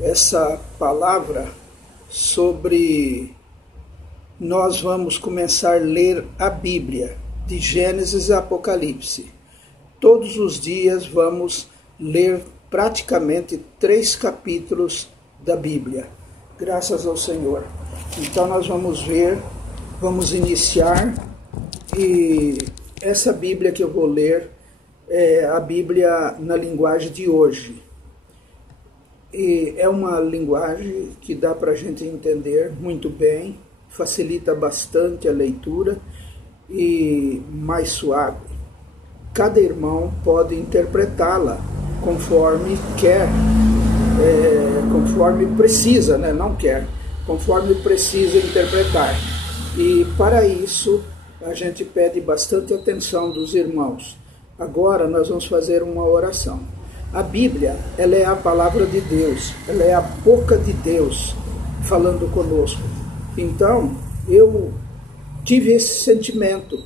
essa palavra sobre... Nós vamos começar a ler a Bíblia, de Gênesis a Apocalipse. Todos os dias vamos ler praticamente 3 capítulos da Bíblia, graças ao Senhor. Então nós vamos iniciar, e essa Bíblia que eu vou ler é a Bíblia na linguagem de hoje. E é uma linguagem que dá para a gente entender muito bem, facilita bastante a leitura e mais suave. Cada irmão pode interpretá-la conforme quer, conforme precisa, né? Não quer, conforme precisa interpretar. E para isso a gente pede bastante atenção dos irmãos. Agora nós vamos fazer uma oração. A Bíblia, ela é a palavra de Deus, ela é a boca de Deus falando conosco. Então, eu tive esse sentimento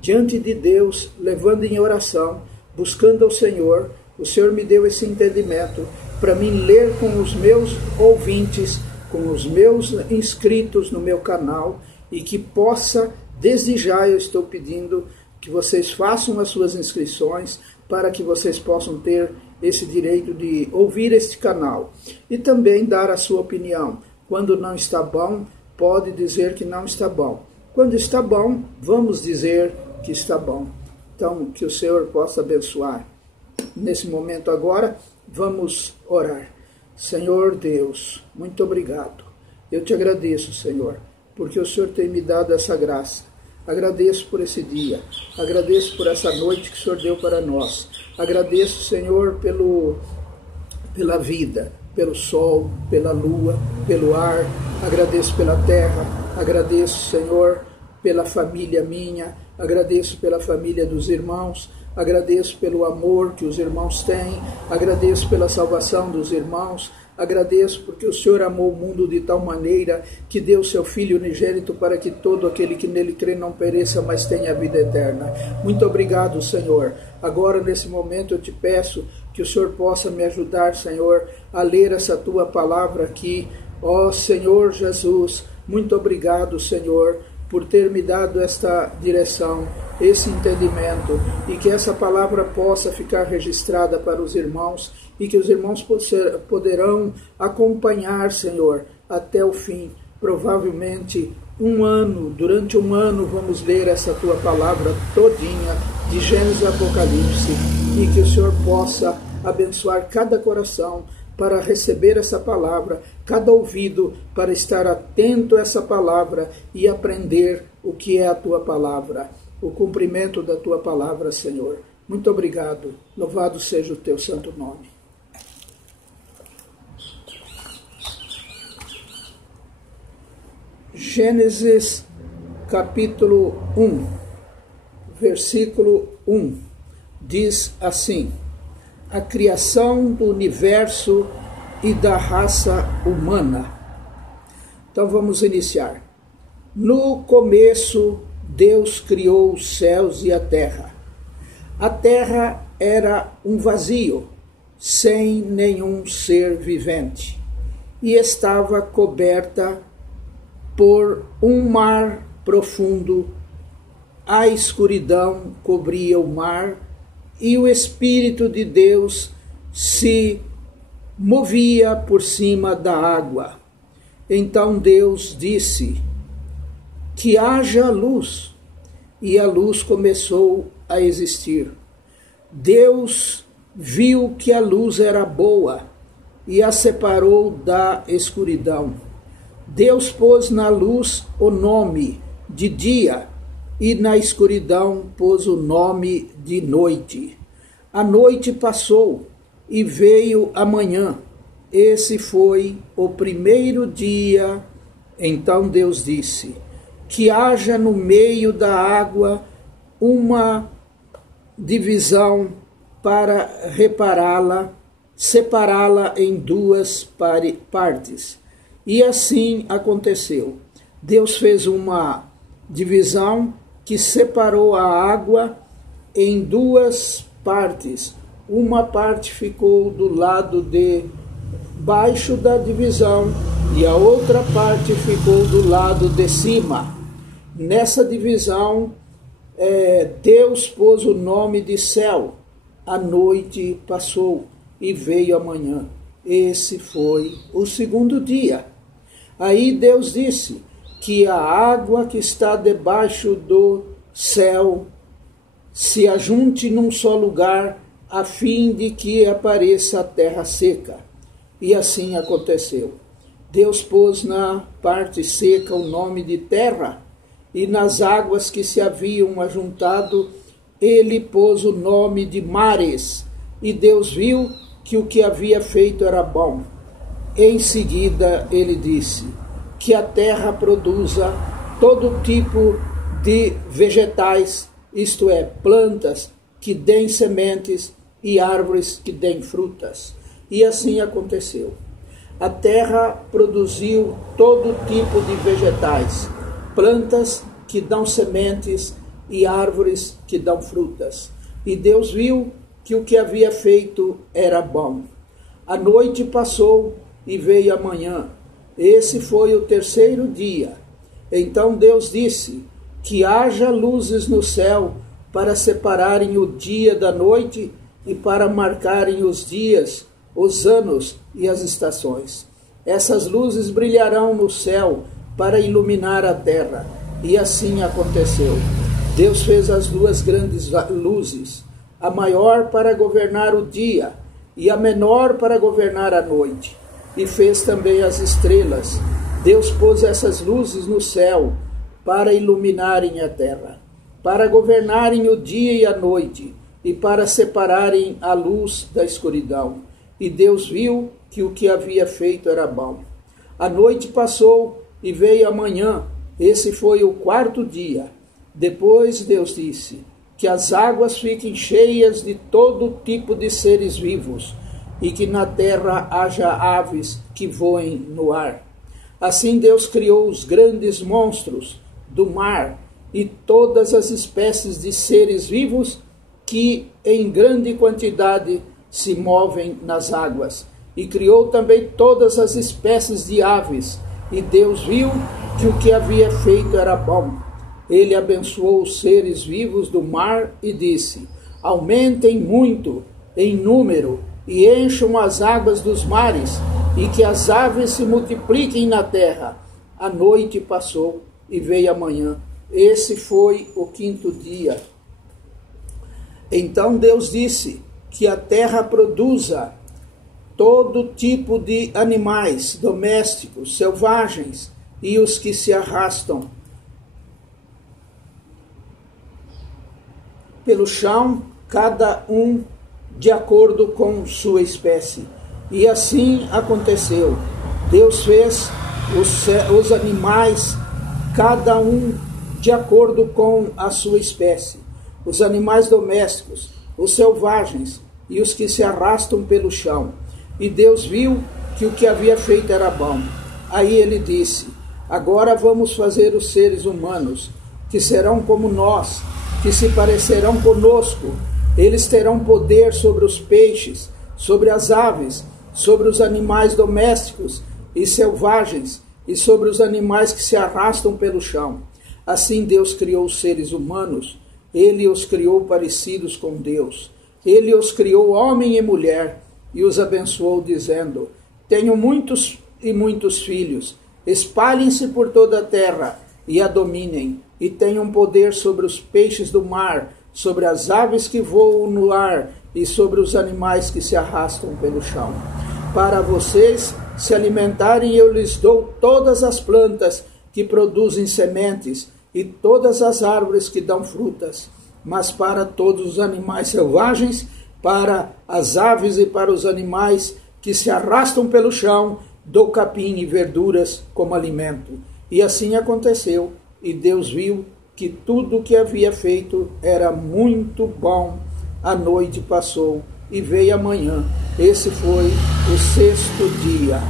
diante de Deus, levando em oração, buscando ao Senhor. O Senhor me deu esse entendimento para mim ler com os meus ouvintes, com os meus inscritos no meu canal, e que possa, desde já eu estou pedindo que vocês façam as suas inscrições para que vocês possam ter esse direito de ouvir este canal e também dar a sua opinião. Quando não está bom, pode dizer que não está bom. Quando está bom, vamos dizer que está bom. Então, que o Senhor possa abençoar. Nesse momento agora, vamos orar. Senhor Deus, muito obrigado. Eu te agradeço, Senhor, porque o Senhor tem me dado essa graça. Agradeço por esse dia, agradeço por essa noite que o Senhor deu para nós. Agradeço, Senhor, pela vida, pelo sol, pela lua, pelo ar. Agradeço pela terra, agradeço, Senhor, pela família minha, agradeço pela família dos irmãos, agradeço pelo amor que os irmãos têm, agradeço pela salvação dos irmãos, agradeço porque o Senhor amou o mundo de tal maneira que deu seu Filho unigênito para que todo aquele que nele crê não pereça, mas tenha a vida eterna. Muito obrigado, Senhor. Agora, nesse momento, eu te peço que o Senhor possa me ajudar, Senhor, a ler essa tua palavra aqui. Ó Senhor Jesus, muito obrigado, Senhor, por ter me dado esta direção, esse entendimento, e que essa palavra possa ficar registrada para os irmãos, e que os irmãos poderão acompanhar, Senhor, até o fim. Provavelmente durante um ano vamos ler essa tua palavra todinha, de Gênesis a Apocalipse, e que o Senhor possa abençoar cada coração para receber essa palavra, cada ouvido para estar atento a essa palavra e aprender o que é a tua palavra, o cumprimento da tua palavra, Senhor. Muito obrigado. Louvado seja o teu santo nome. Gênesis capítulo 1, versículo 1, diz assim: a criação do universo e da raça humana. Então vamos iniciar. No começo, Deus criou os céus e a terra. A terra era um vazio, sem nenhum ser vivente, e estava coberta por um mar profundo. A escuridão cobria o mar, e o Espírito de Deus se movia por cima da água. Então Deus disse: que haja luz, e a luz começou a existir. Deus viu que a luz era boa, e a separou da escuridão. Deus pôs na luz o nome de dia, e na escuridão pôs o nome de noite. A noite passou, e veio a manhã. Esse foi o primeiro dia. Então Deus disse: que haja no meio da água uma divisão para repará-la, separá-la em 2 partes. E assim aconteceu. Deus fez uma divisão que separou a água em 2 partes, uma parte ficou do lado de baixo da divisão e a outra parte ficou do lado de cima. Nessa divisão, Deus pôs o nome de céu. A noite passou e veio a manhã. Esse foi o segundo dia. Aí Deus disse que a água que está debaixo do céu se ajunte num só lugar, a fim de que apareça a terra seca. E assim aconteceu. Deus pôs na parte seca o nome de terra, e nas águas que se haviam ajuntado, ele pôs o nome de mares. E Deus viu que o que havia feito era bom. Em seguida ele disse que a terra produza todo tipo de vegetais, isto é, plantas que deem sementes e árvores que deem frutas. E assim aconteceu. A terra produziu todo tipo de vegetais, plantas que dão sementes e árvores que dão frutas. E Deus viu que o que havia feito era bom. A noite passou e veio a manhã. Esse foi o terceiro dia. Então Deus disse que haja luzes no céu para separarem o dia da noite e para marcarem os dias, os anos e as estações. Essas luzes brilharão no céu para iluminar a terra. E assim aconteceu. Deus fez as duas grandes luzes, a maior para governar o dia e a menor para governar a noite. E fez também as estrelas. Deus pôs essas luzes no céu para iluminarem a terra, para governarem o dia e a noite, e para separarem a luz da escuridão. E Deus viu que o que havia feito era bom. A noite passou e veio a manhã. Esse foi o quarto dia. Depois Deus disse que as águas fiquem cheias de todo tipo de seres vivos, e que na terra haja aves que voem no ar. Assim Deus criou os grandes monstros do mar e todas as espécies de seres vivos que em grande quantidade se movem nas águas. E criou também todas as espécies de aves. E Deus viu que o que havia feito era bom. Ele abençoou os seres vivos do mar e disse: aumentem muito em número e encham as águas dos mares, e que as aves se multipliquem na terra. A noite passou e veio a manhã. Esse foi o quinto dia. Então Deus disse que a terra produza todo tipo de animais domésticos, selvagens e os que se arrastam pelo chão, cada um de acordo com sua espécie. E assim aconteceu. Deus fez os animais, cada um de acordo com a sua espécie. Os animais domésticos, os selvagens e os que se arrastam pelo chão. E Deus viu que o que havia feito era bom. Aí ele disse: agora vamos fazer os seres humanos, que serão como nós, que se parecerão conosco. Eles terão poder sobre os peixes, sobre as aves, sobre os animais domésticos e selvagens, e sobre os animais que se arrastam pelo chão. Assim Deus criou os seres humanos. Ele os criou parecidos com Deus. Ele os criou homem e mulher, e os abençoou, dizendo: tenham muitos e muitos filhos, espalhem-se por toda a terra e a dominem, e tenham poder sobre os peixes do mar, sobre as aves que voam no ar e sobre os animais que se arrastam pelo chão. Para vocês se alimentarem, eu lhes dou todas as plantas que produzem sementes e todas as árvores que dão frutas. Mas para todos os animais selvagens, para as aves e para os animais que se arrastam pelo chão, dou capim e verduras como alimento. E assim aconteceu, e Deus viu que tudo o que havia feito era muito bom. A noite passou e veio a manhã. Esse foi o sexto dia.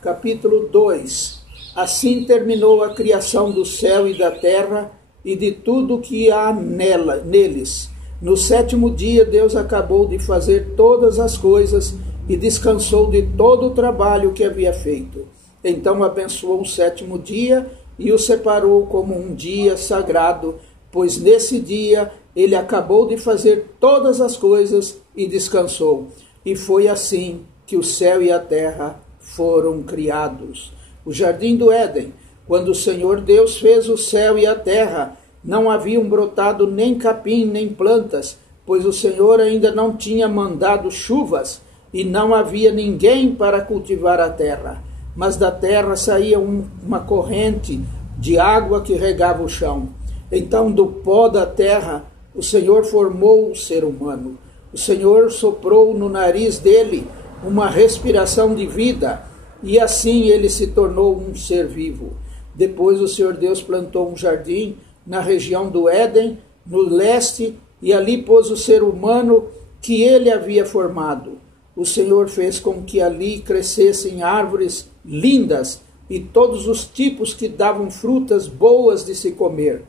Capítulo 2. Assim terminou a criação do céu e da terra e de tudo que há neles. No sétimo dia, Deus acabou de fazer todas as coisas e descansou de todo o trabalho que havia feito. Então abençoou o sétimo dia e o separou como um dia sagrado, pois nesse dia ele acabou de fazer todas as coisas e descansou. E foi assim que o céu e a terra foram criados. O jardim do Éden, quando o Senhor Deus fez o céu e a terra, não haviam brotado nem capim nem plantas, pois o Senhor ainda não tinha mandado chuvas e não havia ninguém para cultivar a terra. Mas da terra saía uma corrente de água que regava o chão. Então do pó da terra o Senhor formou o ser humano. O Senhor soprou no nariz dele uma respiração de vida e assim ele se tornou um ser vivo. Depois o Senhor Deus plantou um jardim na região do Éden, no leste, e ali pôs o ser humano que ele havia formado. O Senhor fez com que ali crescessem árvores lindas e todos os tipos que davam frutas boas de se comer.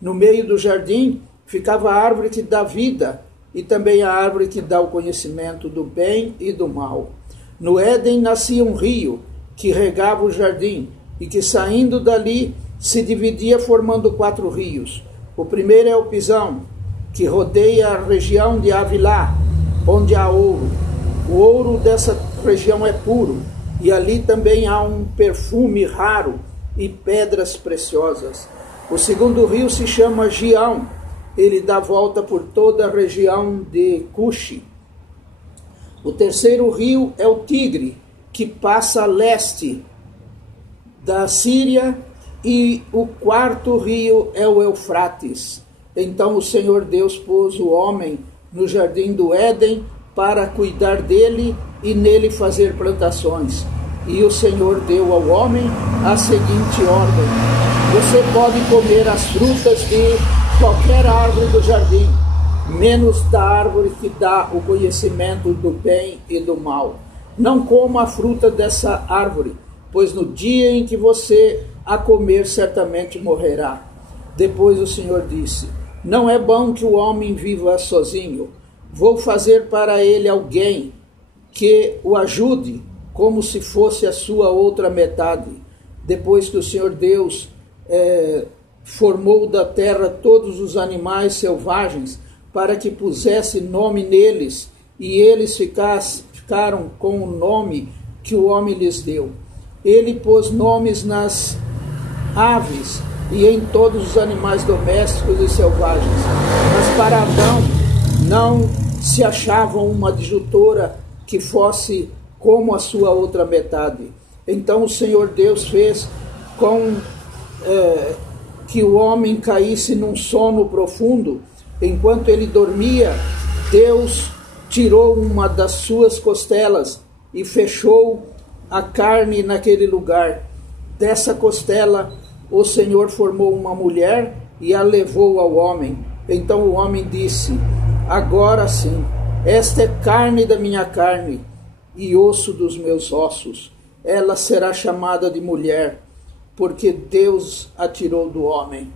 No meio do jardim ficava a árvore que dá vida e também a árvore que dá o conhecimento do bem e do mal. No Éden nascia um rio que regava o jardim e que saindo dali se dividia formando 4 rios. O primeiro é o Pisão, que rodeia a região de Avilá, onde há ouro. O ouro dessa região é puro, e ali também há um perfume raro e pedras preciosas. O segundo rio se chama Gião, ele dá volta por toda a região de Cuxi. O terceiro rio é o Tigre, que passa a leste da Síria, e o quarto rio é o Eufrates. Então o Senhor Deus pôs o homem no jardim do Éden para cuidar dele e nele fazer plantações. E o Senhor deu ao homem a seguinte ordem: você pode comer as frutas de qualquer árvore do jardim, menos da árvore que dá o conhecimento do bem e do mal. Não coma a fruta dessa árvore, pois no dia em que você a comer certamente morrerá. Depois o Senhor disse: não é bom que o homem viva sozinho. Vou fazer para ele alguém que o ajude, como se fosse a sua outra metade. Depois que o Senhor Deus formou da terra todos os animais selvagens, para que pusesse nome neles, e eles ficaram com o nome que o homem lhes deu. Ele pôs nomes nas aves e em todos os animais domésticos e selvagens. Mas para Adão não se achava uma adjutora que fosse como a sua outra metade. Então o Senhor Deus fez com que o homem caísse num sono profundo. Enquanto ele dormia, Deus tirou uma das suas costelas e fechou a carne naquele lugar. Dessa costela o Senhor formou uma mulher e a levou ao homem. Então o homem disse: agora sim, esta é carne da minha carne e osso dos meus ossos. Ela será chamada de mulher, porque Deus a tirou do homem.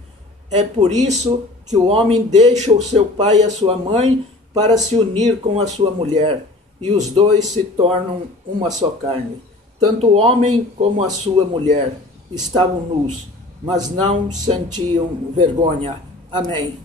É por isso que o homem deixa o seu pai e a sua mãe para se unir com a sua mulher, e os dois se tornam uma só carne. Tanto o homem como a sua mulher estavam nus, mas não sentiam vergonha. Amém.